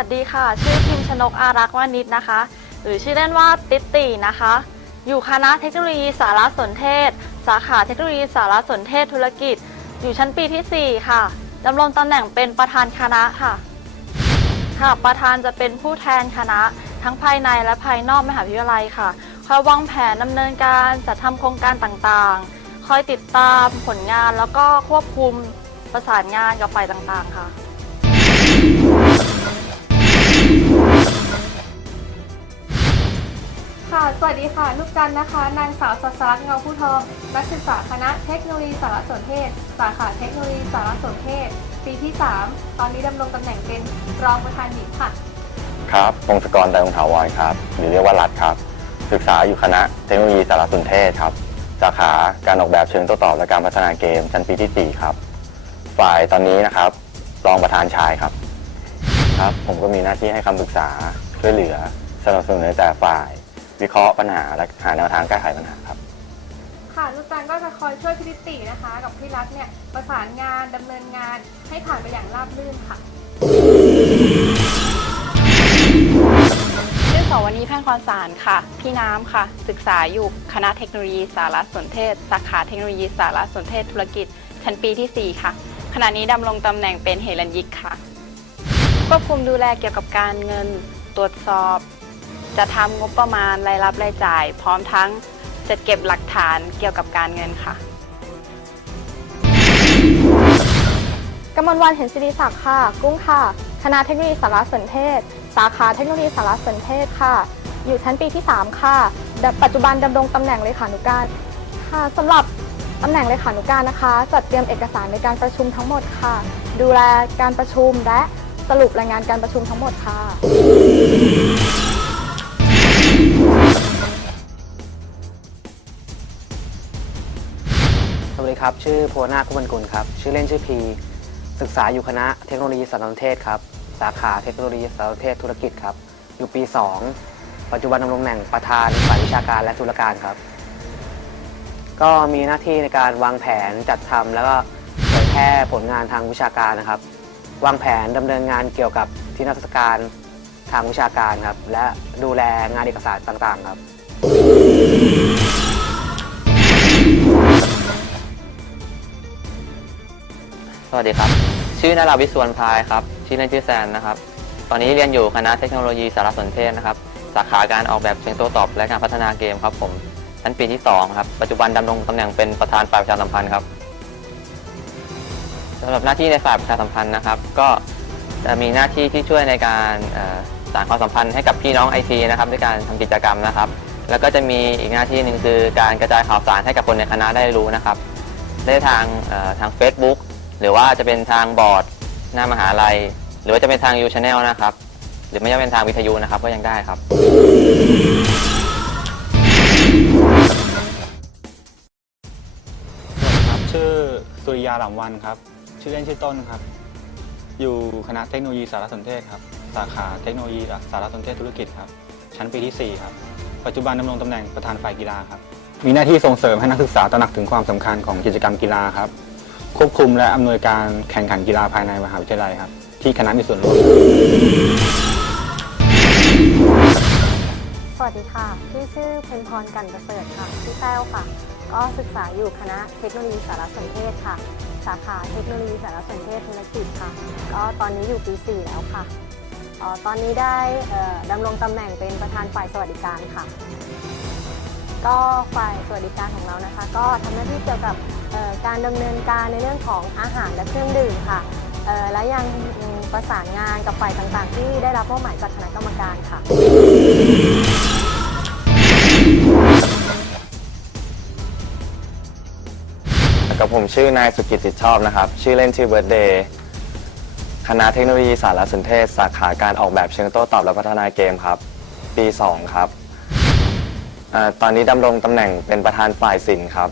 ัสดีค่ะ ชื่อพิมชนกอารักษ์วานิชนะคะ หรือชื่อเล่นว่าติตตีนะคะ อยู่คณะเทคโนโลยีสารสนเทศ สาขาเทคโนโลยีสารสนเทศธุรกิจ อยู่ชั้นปีที่ 4 ค่ะดำรงตำแหน่งเป็นประธานคณะค่ะ ค่ะ ประธานจะเป็นผู้แทนคณะ ทั้งภายในและภายนอกมหาวิทยาลัยค่ะ คอยวางแผนดำเนินการจัดทำโครงการต่างๆ คอยติดตามผลงานแล้วก็ควบคุมประสานงานกับฝ่ายต่างๆ ค่ะ ค่ะ สวัสดีค่ะ ลูกจันนะคะ นางสาวสัสรักเงาผู้ทอง นักศึกษาคณะเทคโนโลยีสารสนเทศ สาขาเทคโนโลยีสารสนเทศ ปีที่ 3 ตอนนี้ดำรงตำแหน่งเป็นรองประธานหญิงค่ะ ครับพงศกรไตรองถาวรครับ หรือเรียกว่ารัฐครับ ศึกษาอยู่คณะเทคโนโลยีสารสนเทศครับ สาขาการออกแบบเชิงโต้ตอบและการพัฒนาเกมชั้นปีที่ 4 ครับ ฝ่ายตอนนี้นะครับ รองประธานชายครับ ครับ ผมก็มีหน้าที่ให้คำปรึกษาช่วยเหลือสนับสนุนในแต่ฝ่าย วิเคราะห์ปัญหาและหาแนวทางแก้ไขปัญหาครับ ค่ะลูกจันทร์ก็จะคอยช่วยพี่ติตินะคะ กับพี่รัฐเนี่ยประสานงานดำเนินงานให้ผ่านไปอย่างราบรื่นค่ะ ชื่อสวนีแพ่งคอนสารค่ะ พี่น้ำค่ะ ศึกษาอยู่คณะเทคโนโลยีสารสนเทศ สาขาเทคโนโลยีสารสนเทศธุรกิจ ชั้นปีที่ 4 ค่ะ ขณะนี้ดำรงตำแหน่งเป็นเฮลันยิกค่ะ ควบคุมดูแลเกี่ยวกับการเงิน ตรวจสอบ จะทำงบประมาณรายรับรายจ่าย พร้อมทั้งจัดเก็บหลักฐานเกี่ยวกับการเงินค่ะกมลวันเห็นศิริศักดิ์ค่ะ กุ้งค่ะ คณะเทคโนโลยีสารสนเทศ สาขาเทคโนโลยีสารสนเทศค่ะ อยู่ชั้นปีที่ 3 ค่ะ ปัจจุบันดำรงตำแหน่งเลขานุการค่ะสำหรับตำแหน่งเลขานุการนะคะ จัดเตรียมเอกสารในการประชุมทั้งหมดค่ะ ดูแลการประชุมและสรุปรายงานการประชุมทั้งหมดค่ะ วัสดีครับ ชื่อโพนาคุบันกุลครับ ชื่อเล่นชื่อพี ศึกษาอยู่คณะเทคโนโลยีสารสนเทศครับ สาขาเทคโนโลยีสารสนเทศธุรกิจครับ อยู่ปี 2 ปัจจุบันดำรงตำแหน่งประธานฝ่ายวิชาการและธุรการครับ ก็มีหน้าที่ในการวางแผนจัดทำแล้วก็เผยแพร่ผลงานทางวิชาการนะครับ วางแผนดำเนินงานเกี่ยวกับที่นักศึกษารทางวิชาการครับ และดูแลงานเอกสารต่างๆ ครับ วัสดีครับ ชื่อนาราวิศวรพายครับ ชื่อเล่นชื่อแซนนะครับ ตอนนี้เรียนอยู่คณะเทคโนโลยีสารสนเทศนะครับ สาขาการออกแบบเชิงโต้ตอบและการพัฒนาเกมครับผมชั้นปีที่2ครับ ปัจจุบันดำรงตำแหน่งเป็นประธานฝ่ายประชาสัมพันธ์ครับสำหรับหน้าที่ในฝ่ายประชาสัมพันธ์นะครับ ก็จะมีหน้าที่ที่ช่วยในการสานความสัมพันธ์ให้กับพี่น้องไอทีนะครับด้วยการทำกิจกรรมนะครับ แล้วก็จะมีอีกหน้าที่หนึ่งคือการกระจายข่าวสารให้กับคนในคณะได้รู้นะครับได้ทางทาง Facebook หรือว่าจะเป็นทางบอร์ดหน้ามหาลัย หรือว่าจะเป็นทาง You Channel นะครับ หรือไม่จะเป็นทางวิทยุนะครับก็ยังได้ครับ ครับชื่อสุริยาหลำวันครับ ชื่อเล่นชื่อต้นครับ อยู่คณะเทคโนโลยีสารสนเทศครับ สาขาเทคโนโลยีสารสนเทศธุรกิจครับ ชั้นปีที่ 4 ครับ ปัจจุบันดำรงตำแหน่งประธานฝ่ายกีฬาครับ มีหน้าที่ส่งเสริมให้นักศึกษาตระหนักถึงความสำคัญของกิจกรรมกีฬาครับ ควบคุมและอำนวยการแข่งขันกีฬาภายในมหาวิทยาลัยครับ ที่คณะมีส่วนร่วมสวัสดีค่ะ พี่ชื่อเพนพรกันประเสริฐค่ะชื่อแต้วค่ะ ก็ศึกษาอยู่คณะเทคโนโลยีสารสนเทศค่ะ สาขาเทคโนโลยีสารสนเทศธุรกิจค่ะ ก็ตอนนี้อยู่ปี 4 แล้วค่ะออตอนนี้ได้ดำรงตำแหน่งเป็นประธานฝ่ายสวัสดิการค่ะ ก็ฝ่ายสวัสดิการของเรานะคะ ก็ทำหน้าที่เกี่ยวกับ การดำเนินการในเรื่องของอาหารและเครื่องดื่มค่ะและยังประสานงานกับฝ่ายต่างๆ ที่ได้รับมอบหมายจากคณะกรรมการค่ะ กับผมชื่อนายสุกิตสิทธิชอบนะครับ ชื่อเล่นชื่อเบิร์ดเดย์คณะเทคโนโลยีสารสนเทศ สาขาการออกแบบเชิงโต้ตอบและพัฒนาเกมครับ ปี 2 ครับอตอนนี้ดำรงตำแหน่งเป็นประธานฝ่ายศิลป์ครับ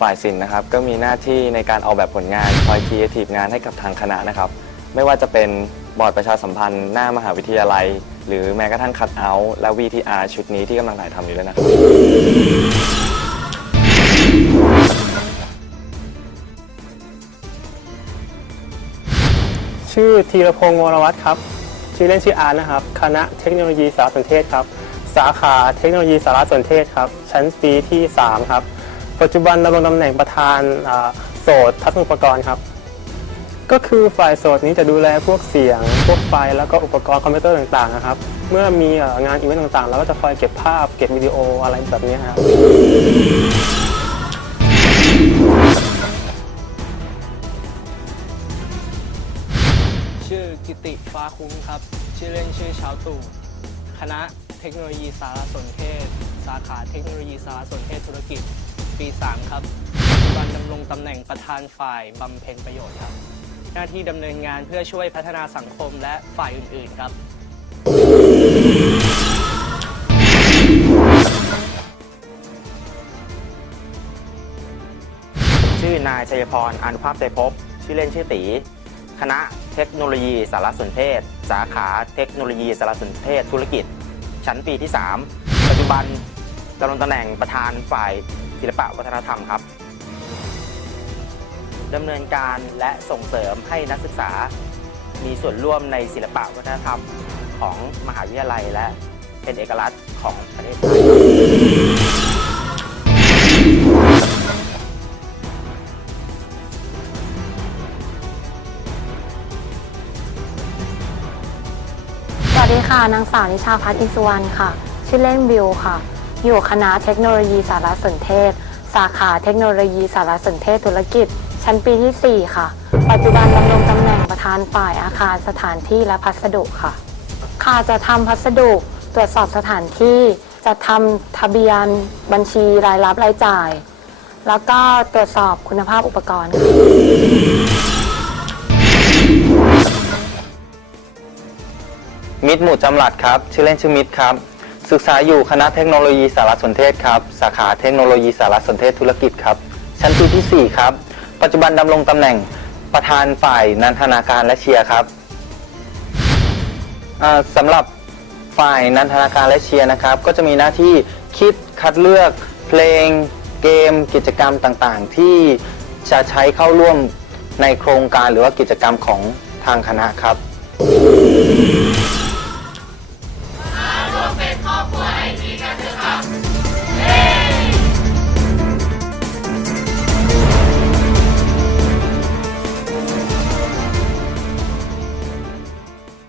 ฝ่ายศิลป์นะครับก็มีหน้าที่ในการออกแบบผลงานคอยคีเอทีฟงานให้กับทางคณะนะครับ ไม่ว่าจะเป็นบอร์ดประชาสัมพันธ์หน้ามหาวิทยาลัย หรือแม้กระทั่งคัดเอาท์และ VTR ชุดนี้ที่กำลังถ่ายทำอยู่ด้วยนะครับชื่อธีรพงศ์วรวัตรครับ ชื่อเล่นชื่ออาร์นะครับ คณะเทคโนโลยีสารสนเทศครับ สาขาเทคโนโลยีสารสนเทศครับ ชั้นปีที่ 3 ครับ ปัจจุบันดำรงตำแหน่งประธานโสดทัศนอุปกรณ์ครับ ก็คือฝ่ายโสดนี้จะดูแลพวกเสียง พวกไฟแล้วก็อุปกรณ์คอมพิวเตอร์ต่างๆนะครับ เมื่อมีงานอีเวนต์ต่างๆเราก็จะคอยเก็บภาพเก็บวิดีโออะไรแบบนี้ครับชื่อกิติฟ้าคุ้งครับ ชื่อเล่นชื่อเช้าตู่คณะเทคโนโลยีสารสนเทศ สาขาเทคโนโลยีสารสนเทศธุรกิจ ปี 3 ครับปัจจุบันดำรงตำแหน่งประธานฝ่ายบำเพ็ญประโยชน์ครับ หน้าที่ดำเนินงานเพื่อช่วยพัฒนาสังคมและฝ่ายอื่น ๆ ครับ ชื่อนายชัยพรอนุภาพใจภพชื่อเล่นชื่อตี คณะเทคโนโลยีสารสนเทศ สาขาเทคโนโลยีสารสนเทศธุรกิจ ชั้นปีที่ 3 ปัจจุบันดำรงตำแหน่งประธานฝ่าย ศิลปะวัฒนธรรมครับดำเนินการและส่งเสริมให้นักศึกษา มีส่วนร่วมในศิลปะวัฒนธรรมของมหาวิทยาลัยและเป็นเอกลักษณ์ของประเทศไทยสวัสดีค่ะ นางสาวนิชาพัฒน์อินสุวรรณค่ะ ชื่อเล่นบิวค่ะ อยู่คณะเทคโนโลยีสารสนเทศ สาขาเทคโนโลยีสารสนเทศธุรกิจ ชั้นปีที่ 4 ค่ะ ปัจจุบันดำรงตำแหน่งประธานฝ่ายอาคารสถานที่และพัสดุค่ะ ค่ะจะทำพัสดุตรวจสอบสถานที่ จะทำทะเบียนบัญชีรายรับรายจ่าย แล้วก็ตรวจสอบคุณภาพอุปกรณ์มิตรหมู่จำรัดครับ ชื่อเล่นชื่อมิตรครับ ศึกษาอยู่คณะเทคโนโลยีสารสนเทศครับ สาขาเทคโนโลยีสารสนเทศธุรกิจครับ ชั้นปีที่ 4 ครับ ปัจจุบันดำรงตำแหน่งประธานฝ่ายนันทนาการและเชียร์ครับสำหรับฝ่ายนันทนาการและเชียร์นะครับ ก็จะมีหน้าที่คิดคัดเลือกเพลงเกม กิจกรรมต่างๆ ที่จะใช้เข้าร่วมในโครงการหรือว่ากิจกรรมของทางคณะครับ